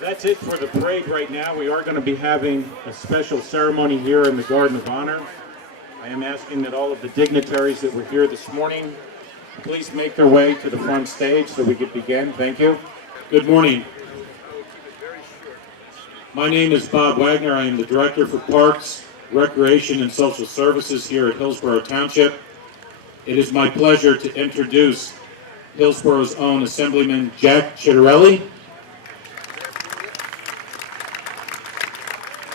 That's it for the parade right now. We are going to be having a special ceremony here in the Garden of Honor. I am asking that all of the dignitaries that were here this morning please make their way to the front stage so we could begin. Thank you. Good morning. My name is Bob Wagner. I am the Director for Parks, Recreation, and Social Services here at Hillsborough Township. It is my pleasure to introduce Hillsborough's own Assemblyman Jack Chitterelli,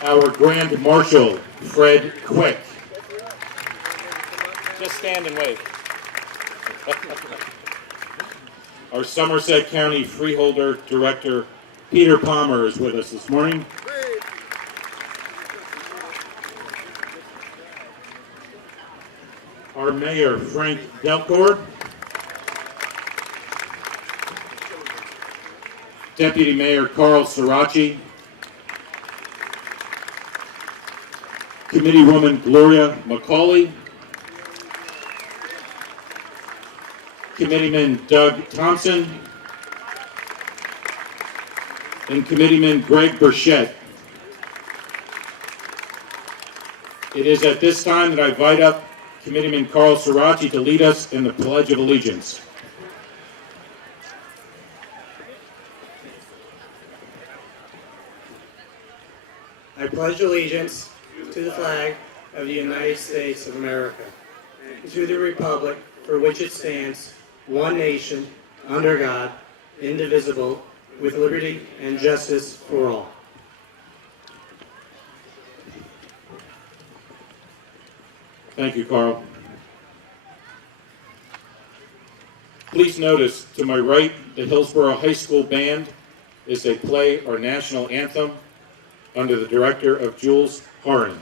our Grand Marshal Fred Quick. Just stand and wave. Our Somerset County Freeholder Director Peter Palmer is with us this morning. Our Mayor Frank Delcourt. Deputy Mayor Carl Sirachi. Committeewoman Gloria McCauley. Committeeman Doug Thompson. And Committeeman Greg Burchett. It is at this time that I invite up Committeeman Carl Sirachi to lead us in the Pledge of Allegiance. I pledge allegiance to the flag of the United States of America and to the republic for which it stands, one nation, under God, indivisible, with liberty and justice for all. Thank you, Carl. Please notice, to my right, the Hillsborough High School Band is they play our national anthem under the director of Jules Horan.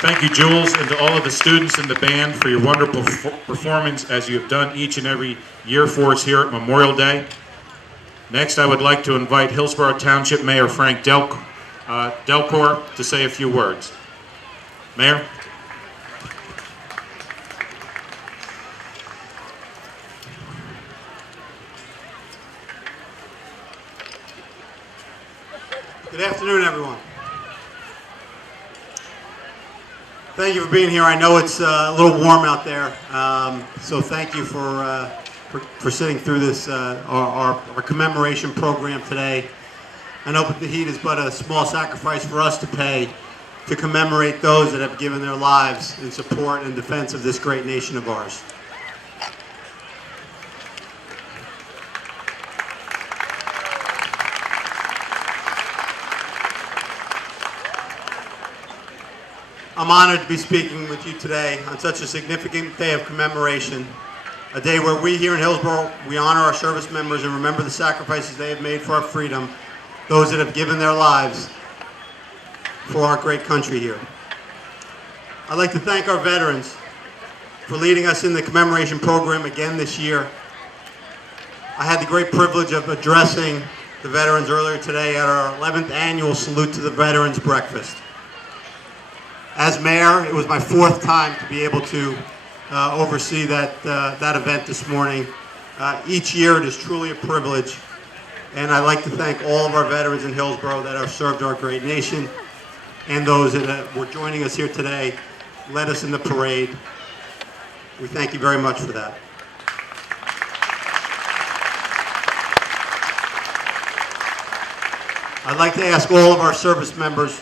Thank you, Jules, and to all of the students in the band for your wonderful performance as you have done each and every year for us here at Memorial Day. Next, I would like to invite Hillsborough Township Mayor Frank Delcourt to say a few words. Mayor? Good afternoon, everyone. Thank you for being here. I know it's a little warm out there, so thank you for sitting through this our commemoration program today. I know the heat is but a small sacrifice for us to pay to commemorate those that have given their lives in support and defense of this great nation of ours. I'm honored to be speaking with you today on such a significant day of commemoration, a day where we here in Hillsborough, we honor our service members and remember the sacrifices they have made for our freedom, those that have given their lives for our great country here. I'd like to thank our veterans for leading us in the commemoration program again this year. I had the great privilege of addressing the veterans earlier today at our 11th annual Salute to the Veterans Breakfast. As mayor, it was my fourth time to be able to oversee that event this morning. Each year it is truly a privilege And I'd like to thank all of our veterans in Hillsborough that have served our great nation, and those that were joining us here today, led us in the parade. We thank you very much for that. I'd like to ask all of our service members,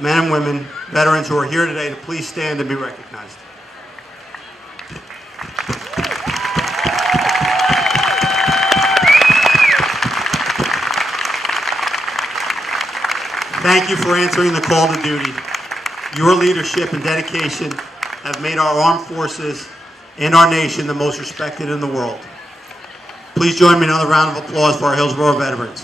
men and women, veterans who are here today, to please stand and be recognized. Thank you for answering the call to duty. Your leadership and dedication have made our armed forces and our nation the most respected in the world. Please join me in another round of applause for our Hillsborough veterans.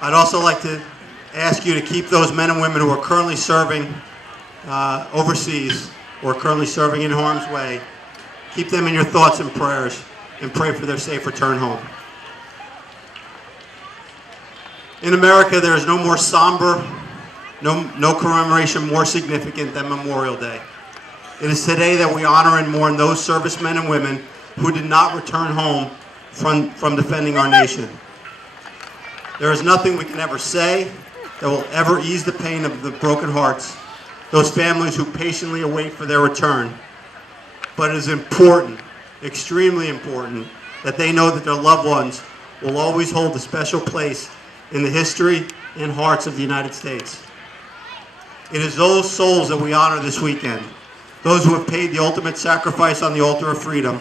I'd also like to ask you to keep those men and women who are currently serving overseas or currently serving in harm's way, keep them in your thoughts and prayers, and pray for their safe return home. In America, there is no more somber, no commemoration more significant than Memorial Day. It is today that we honor and mourn those servicemen and women who did not return home from defending our nation. There is nothing we can ever say that will ever ease the pain of the broken hearts, those families who patiently await for their return. But it is important, extremely important, that they know that their loved ones will always hold a special place in the history and hearts of the United States. It is those souls that we honor this weekend, those who have paid the ultimate sacrifice on the altar of freedom,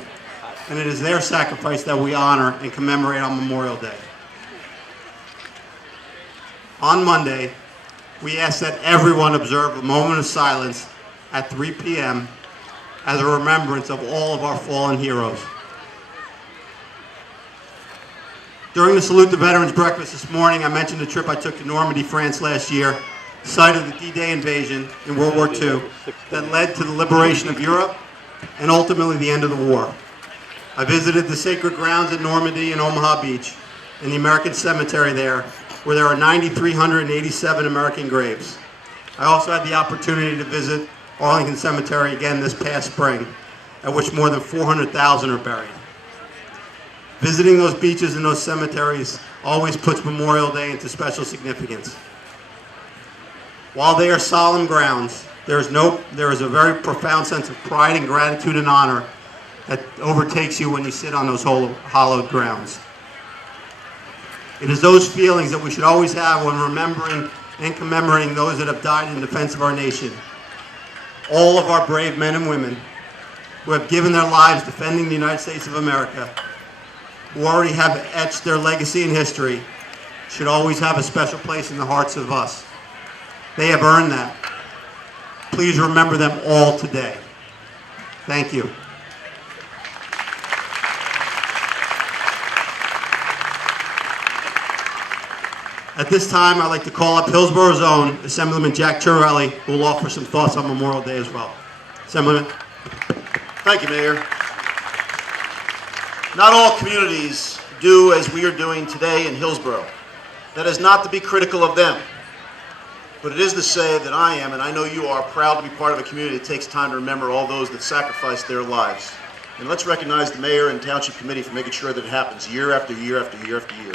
and it is their sacrifice that we honor and commemorate on Memorial Day. On Monday, we ask that everyone observe a moment of silence at 3 p.m. as a remembrance of all of our fallen heroes. During the Salute to Veterans breakfast this morning, I mentioned the trip I took to Normandy, France last year, site of the D-Day invasion in World War II that led to the liberation of Europe and ultimately the end of the war. I visited the sacred grounds at Normandy and Omaha Beach and the American cemetery there, where there are 9,387 American graves. I also had the opportunity to visit Arlington Cemetery again this past spring, at which more than 400,000 are buried. Visiting those beaches and those cemeteries always puts Memorial Day into special significance. While they are solemn grounds, there is a very profound sense of pride and gratitude and honor that overtakes you when you sit on those hallowed grounds. It is those feelings that we should always have when remembering and commemorating those that have died in defense of our nation. All of our brave men and women who have given their lives defending the United States of America, who already have etched their legacy in history, should always have a special place in the hearts of us. They have earned that. Please remember them all today. Thank you. At this time, I'd like to call up Hillsborough's own Assemblyman Jack Chiarelli, who will offer some thoughts on Memorial Day as well. Assemblyman. Thank you, Mayor. Not all communities do as we are doing today in Hillsborough. That is not to be critical of them, but it is to say that I am, and I know you are, proud to be part of a community that takes time to remember all those that sacrificed their lives. And let's recognize the Mayor and Township Committee for making sure that it happens year after year after year after year.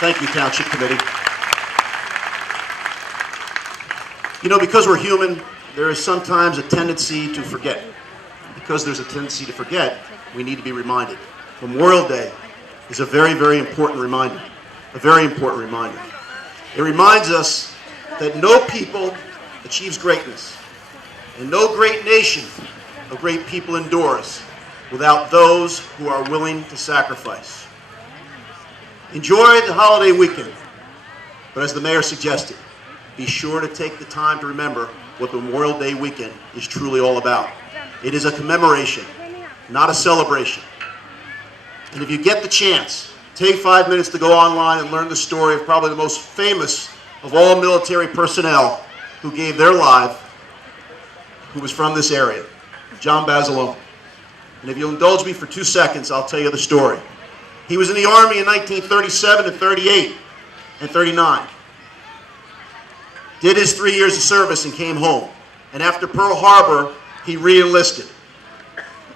Thank you, Township Committee. You know, because we're human, there is sometimes a tendency to forget. Because there's a tendency to forget, we need to be reminded. Memorial Day is a very, very important reminder. A very important reminder. It reminds us that no people achieves greatness, and no great nation of great people endures without those who are willing to sacrifice. Enjoy the holiday weekend, but as the Mayor suggested, be sure to take the time to remember what Memorial Day weekend is truly all about. It is a commemoration, not a celebration. And if you get the chance, take 5 minutes to go online and learn the story of probably the most famous of all military personnel who gave their life, who was from this area, John Basilone. And if you'll indulge me for 2 seconds, I'll tell you the story. He was in the Army in 1937 and 38 and 39. Did his 3 years of service and came home. And after Pearl Harbor, he re-enlisted,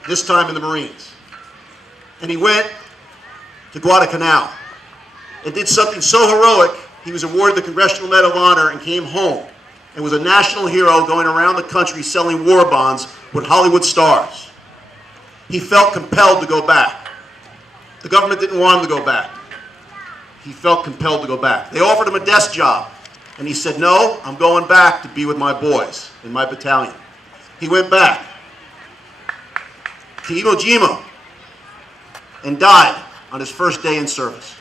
this time in the Marines. And he went to Guadalcanal and did something so heroic, he was awarded the Congressional Medal of Honor and came home and was a national hero going around the country selling war bonds with Hollywood stars. He felt compelled to go back. The government didn't want him to go back. He felt compelled to go back. They offered him a desk job, and he said, no, I'm going back to be with my boys in my battalion. He went back to Iwo Jima and died on his first day in service.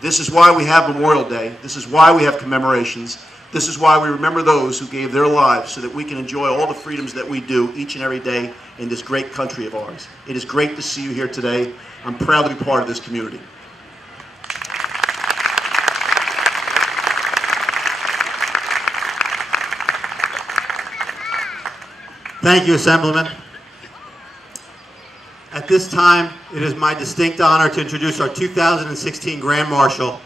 This is why we have Memorial Day. This is why we have commemorations. This is why we remember those who gave their lives so that we can enjoy all the freedoms that we do each and every day in this great country of ours. It is great to see you here today. I'm proud to be part of this community. Thank you, Assemblyman. At this time, it is my distinct honor to introduce our 2016 Grand Marshal,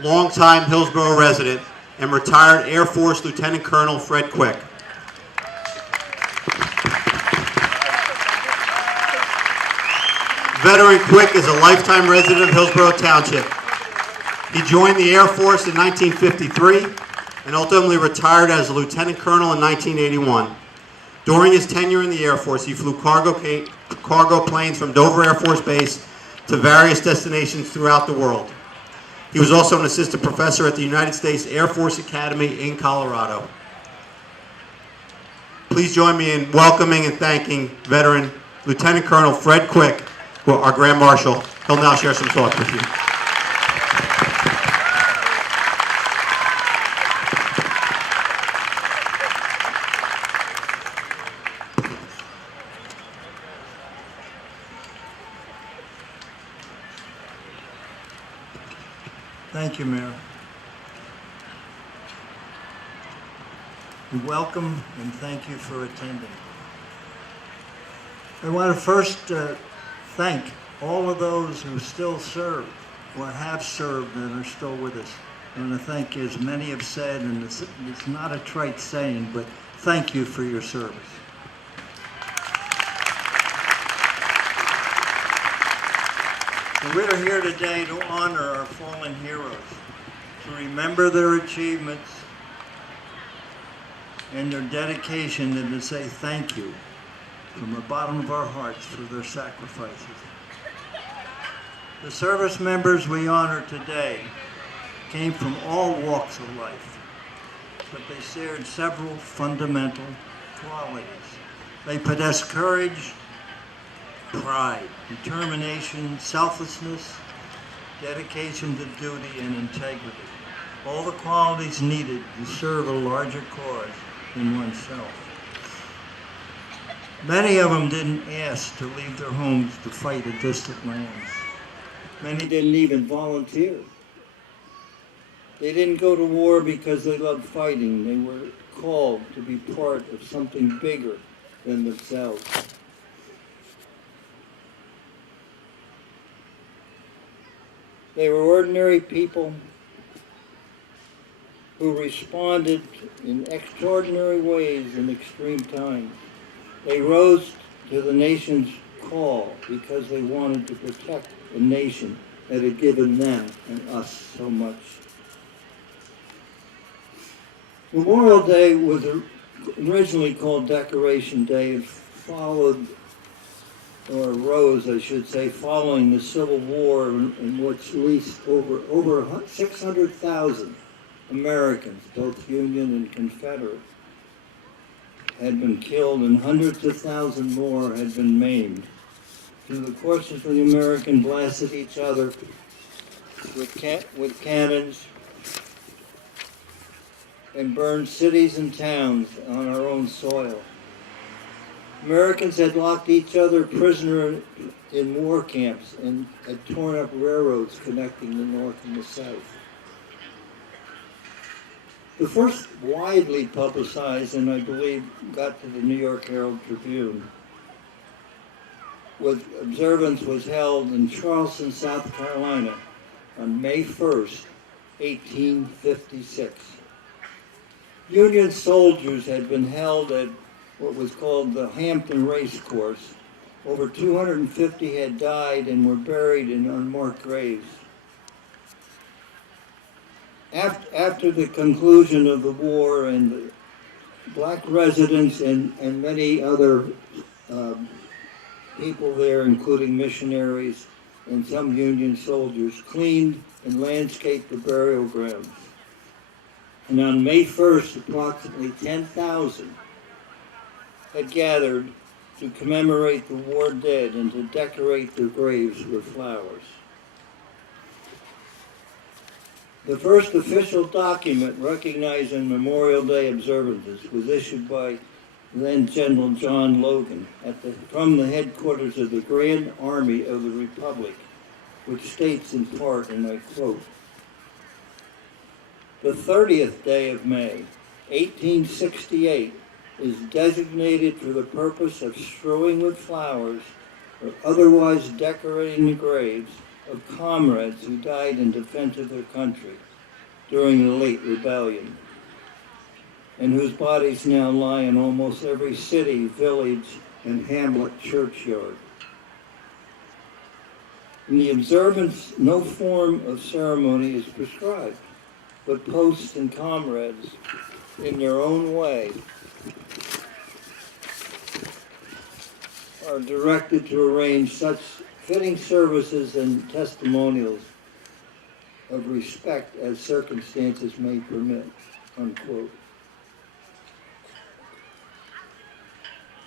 longtime Hillsborough resident, and retired Air Force Lieutenant Colonel Fred Quick. Veteran Quick is a lifetime resident of Hillsborough Township. He joined the Air Force in 1953 and ultimately retired as a Lieutenant Colonel in 1981. During his tenure in the Air Force, he flew cargo planes from Dover Air Force Base to various destinations throughout the world. He was also an assistant professor at the United States Air Force Academy in Colorado. Please join me in welcoming and thanking veteran Lieutenant Colonel Fred Quick, our Grand Marshal. He'll now share some thoughts with you. Thank you, Mayor. Welcome and thank you for attending. I want to first thank all of those who still serve or have served and are still with us. I want to thank you, as many have said, and it's not a trite saying, but thank you for your service. We're here today to honor our fallen heroes, to remember their achievements and their dedication, and to say thank you from the bottom of our hearts for their sacrifices. The service members we honor today came from all walks of life, but they shared several fundamental qualities. They possessed courage, pride, determination, selflessness, dedication to duty, and integrity. All the qualities needed to serve a larger cause than oneself. Many of them didn't ask to leave their homes to fight in distant lands. Many didn't even volunteer. They didn't go to war because they loved fighting. They were called to be part of something bigger than themselves. They were ordinary people who responded in extraordinary ways in extreme times. They rose to the nation's call because they wanted to protect a nation that had given them and us so much. Memorial Day was originally called Decoration Day. It followed, or arose, I should say, following the Civil War, in which at least over 600,000 Americans, both Union and Confederate, had been killed, and hundreds of thousands more had been maimed. Through the courses of the Americans blasted each other with cannons and burned cities and towns on our own soil. Americans had locked each other prisoner in war camps and had torn up railroads connecting the North and the South. The first widely publicized, and I believe got to the New York Herald Tribune, observance was held in Charleston, South Carolina on May 1st, 1856. Union soldiers had been held at what was called the Hampton Race Course. Over 250 had died and were buried in unmarked graves. After the conclusion of the war, and black residents and many other people there, including missionaries and some Union soldiers, cleaned and landscaped the burial grounds. And on May 1st, approximately 10,000 had gathered to commemorate the war dead and to decorate their graves with flowers. The first official document recognizing Memorial Day observances was issued by then General John Logan from the headquarters of the Grand Army of the Republic, which states in part, and I quote, "The 30th day of May, 1868, is designated for the purpose of strewing with flowers or otherwise decorating the graves of comrades who died in defense of their country during the late rebellion, and whose bodies now lie in almost every city, village, and hamlet churchyard. In the observance, no form of ceremony is prescribed, but posts and comrades, in their own way, are directed to arrange such fitting services and testimonials of respect as circumstances may permit," unquote.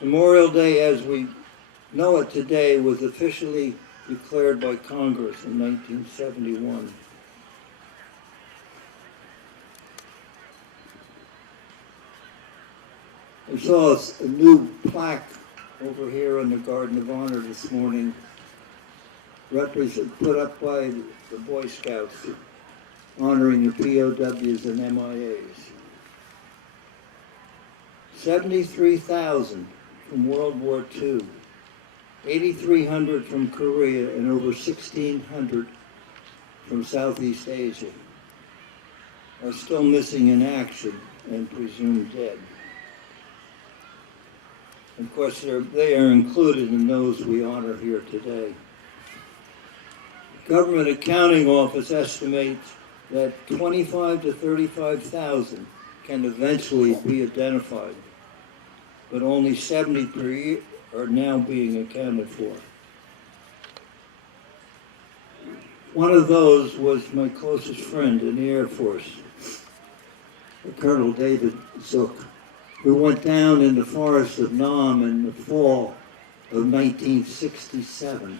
Memorial Day, as we know it today, was officially declared by Congress in 1971. I saw a new plaque over here in the Garden of Honor this morning, put up by the Boy Scouts, honoring the POWs and MIAs. 73,000 from World War II, 8,300 from Korea, and over 1,600 from Southeast Asia are still missing in action and presumed dead. Of course, they are included in those we honor here today. Government Accounting Office estimates that 25 to 35,000 can eventually be identified, but only 70 per year are now being accounted for. One of those was my closest friend in the Air Force, Colonel David Zook, who went down in the forest of Nam in the fall of 1967.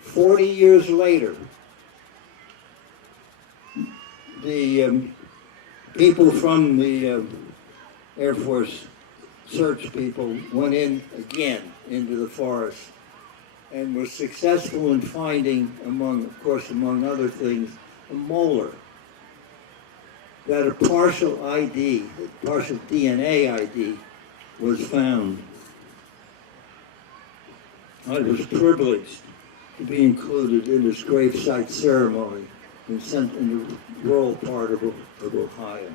40 years later, the people from the Air Force search people went in again into the forest and were successful in finding, among other things, a molar that a partial DNA ID was found. I was privileged to be included in this gravesite ceremony in the rural part of Ohio.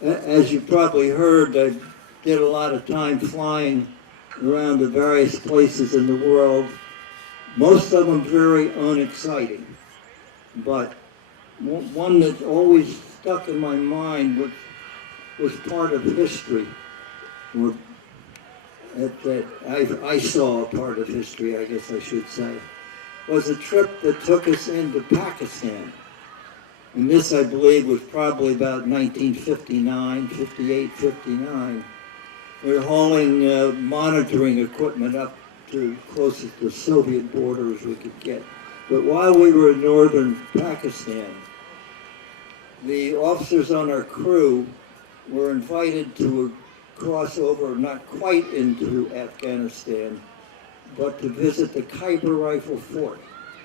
As you probably heard, I did a lot of time flying around the various places in the world, most of them very unexciting. But one that always stuck in my mind was part of history, or that I saw a part of history, I guess I should say, was a trip that took us into Pakistan. And this, I believe, was probably about 1959, 58, 59. We were hauling monitoring equipment up to closest to the Soviet border as we could get. But while we were in northern Pakistan, the officers on our crew were invited to cross over, not quite into Afghanistan, but to visit the Khyber Rifle Fort.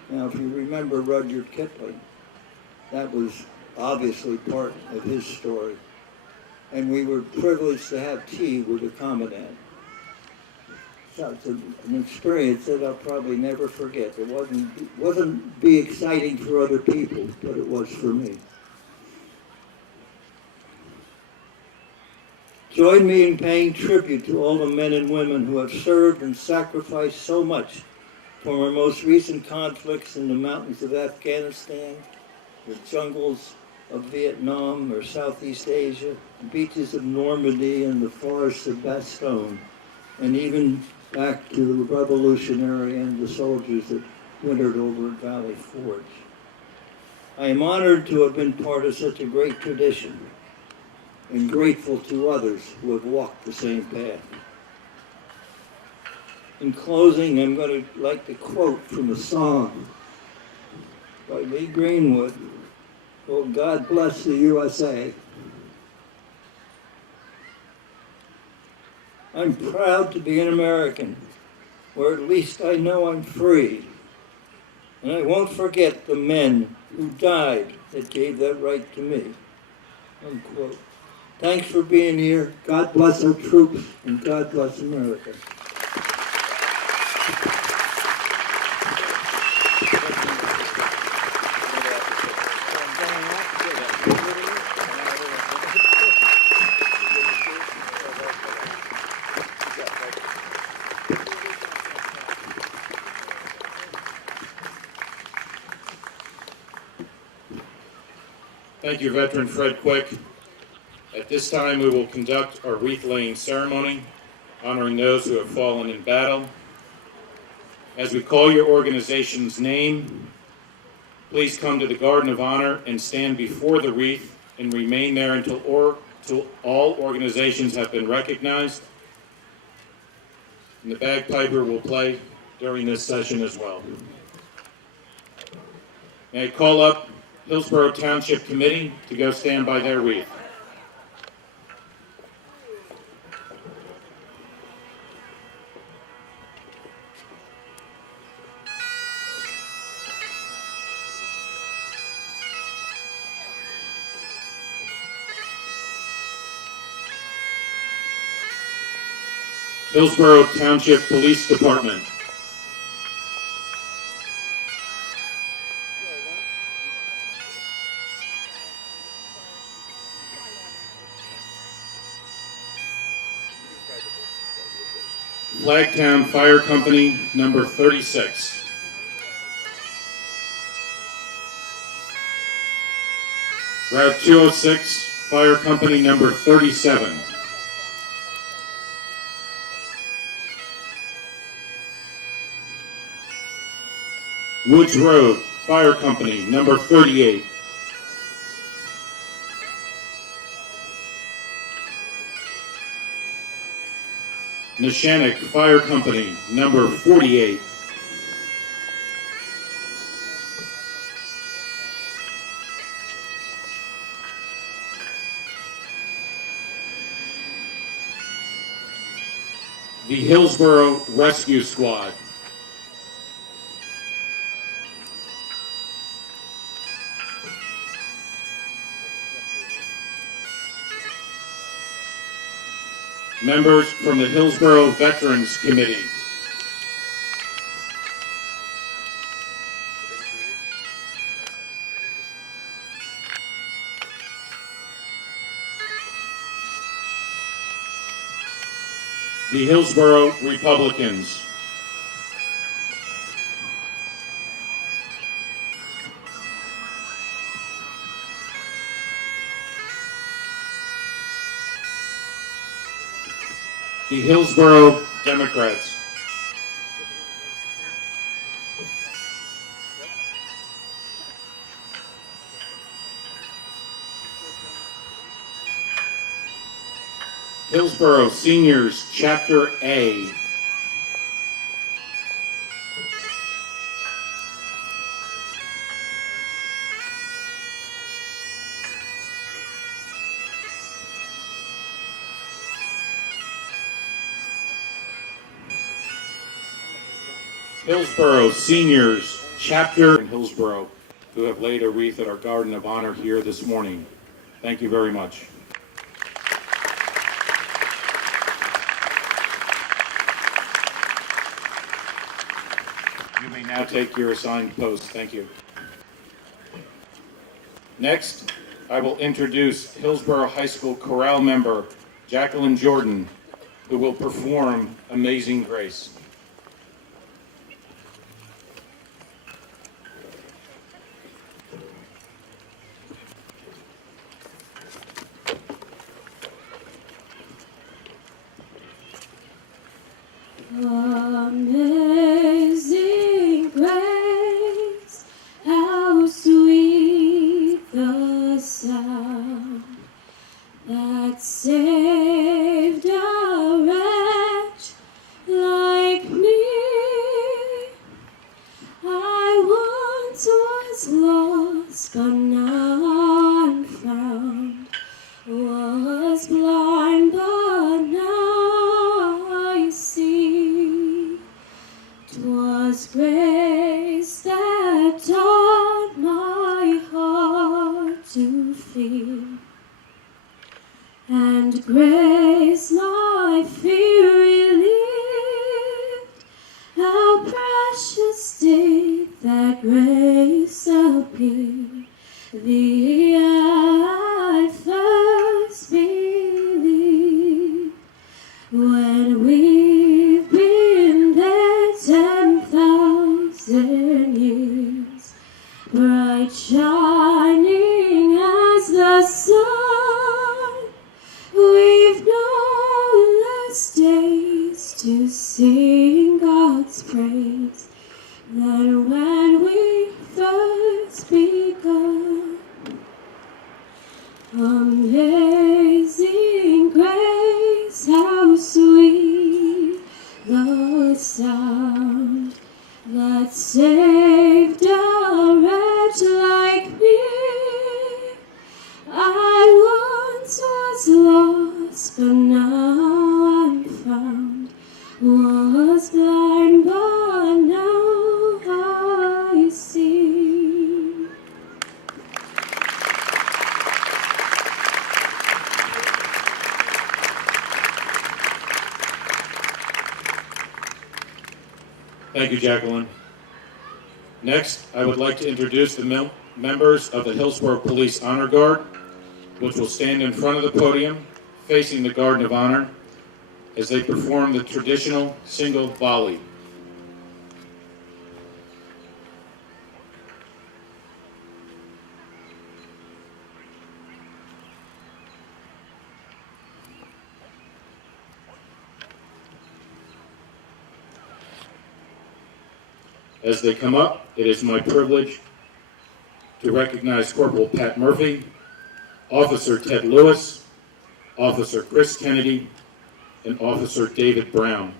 Now, if you remember Rudyard Kipling, that was obviously part of his story. And we were privileged to have tea with the commandant. an experience that I'll probably never forget. It wasn't be exciting for other people, but it was for me. Join me in paying tribute to all the men and women who have served and sacrificed so much, from our most recent conflicts in the mountains of Afghanistan, the jungles of Vietnam or Southeast Asia, the beaches of Normandy and the forests of Bastogne, and even back to the revolutionary and the soldiers that wintered over at Valley Forge. I am honored to have been part of such a great tradition and grateful to others who have walked the same path. In closing, I'm going to like to quote from a song by Lee Greenwood, called God Bless the USA. I'm proud to be an American, where at least I know I'm free. And I won't forget the men who died that gave that right to me. Unquote. Thanks for being here. God bless our troops, and God bless America. Thank you, Veteran Fred Quick. At this time, we will conduct our wreath-laying ceremony, honoring those who have fallen in battle. As we call your organization's name, please come to the Garden of Honor and stand before the wreath and remain there until all organizations have been recognized. And the bagpiper will play during this session as well. May I call up Hillsborough Township Committee to go stand by their wreath. Hillsborough Township Police Department. Flagtown Fire Company, number 36. Route 206, Fire Company, number 37. Woods Road, Fire Company, number 38. Neshannock Fire Company, number 48. The Hillsborough Rescue Squad. Members from the Hillsborough Veterans Committee. The Hillsborough Republicans. The Hillsborough Democrats. Hillsborough Seniors, Chapter A. Hillsborough Seniors, Chapter in Hillsborough, who have laid a wreath at our Garden of Honor here this morning. Thank you very much. may now take your assigned post. Thank you. Next, I will introduce Hillsborough High School chorale member Jacqueline Jordan, who will perform Amazing Grace. Amazing grace, how sweet the sound that saved a wretch like me. I once was lost, but now I'm found, was blind, but now I see. 'Twas grace that taught my heart to fear, and grace my fear relieved. How precious did that grace appear, the hour I first believed. When we've been there 10,000 years, bright shining as the sun, we've no less days to sing God's praise than when we first begun. Amazing grace, how sweet the sound that saved a wretch like me. I once was lost, but now I'm found, was blind, but now I see. Thank you, Jacqueline. Next, I would like to introduce the members of the Hillsborough Police Honor Guard, which will stand in front of the podium, facing the Garden of Honor, as they perform the traditional single volley. As they come up, it is my privilege to recognize Corporal Pat Murphy, Officer Ted Lewis, Officer Chris Kennedy, and Officer David Brown.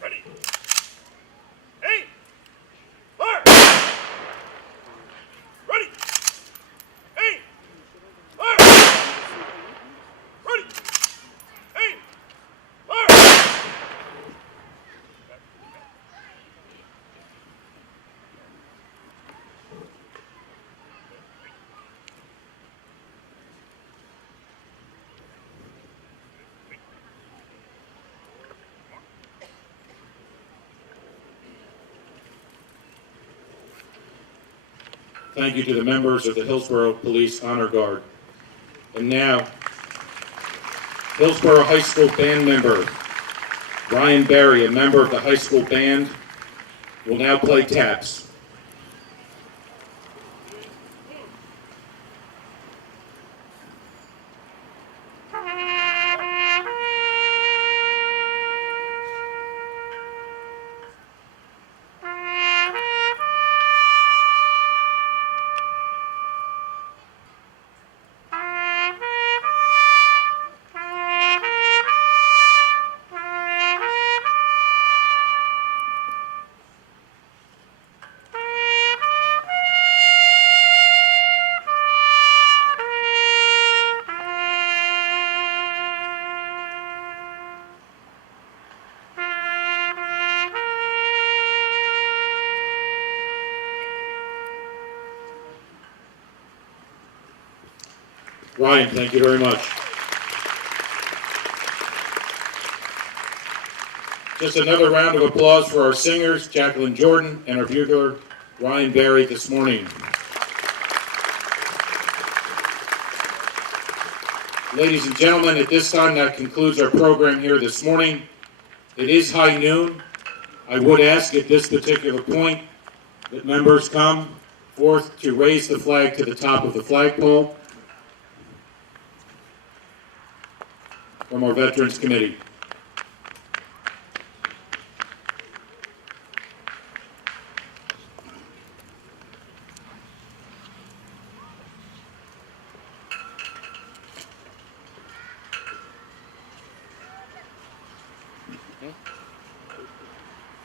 Ready. Aim. Fire. Ready. Aim. Fire. Ready. Aim. Fire. Thank you to the members of the Hillsborough Police Honor Guard. And now, Hillsborough High School band member Ryan Berry, a member of the high school band, will now play taps. Ryan, thank you very much. Just another round of applause for our singers, Jacqueline Jordan, and our bugler, Ryan Berry, this morning. Ladies and gentlemen, at this time, that concludes our program here this morning. It is high noon. I would ask at this particular point that members come forth to raise the flag to the top of the flagpole from our Veterans Committee.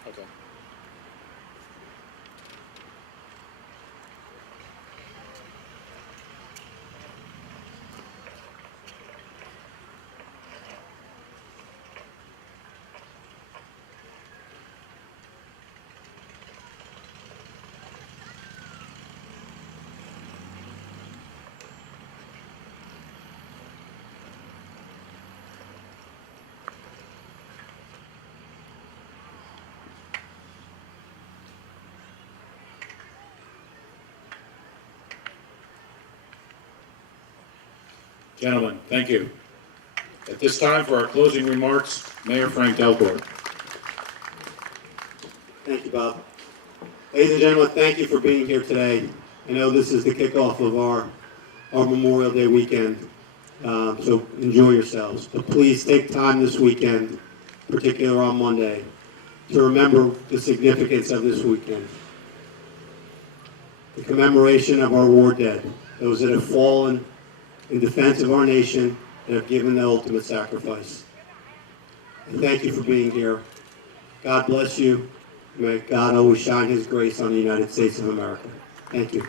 Okay. Gentlemen, thank you. At this time, for our closing remarks, Mayor Frank Delcourt. Thank you, Bob. Ladies and gentlemen, thank you for being here today. I know this is the kickoff of our Memorial Day weekend, so enjoy yourselves. But please take time this weekend, particularly on Monday, to remember the significance of this weekend. The commemoration of our war dead, those that have fallen in defense of our nation and have given the ultimate sacrifice. And thank you for being here. God bless you. May God always shine His grace on the United States of America. Thank you.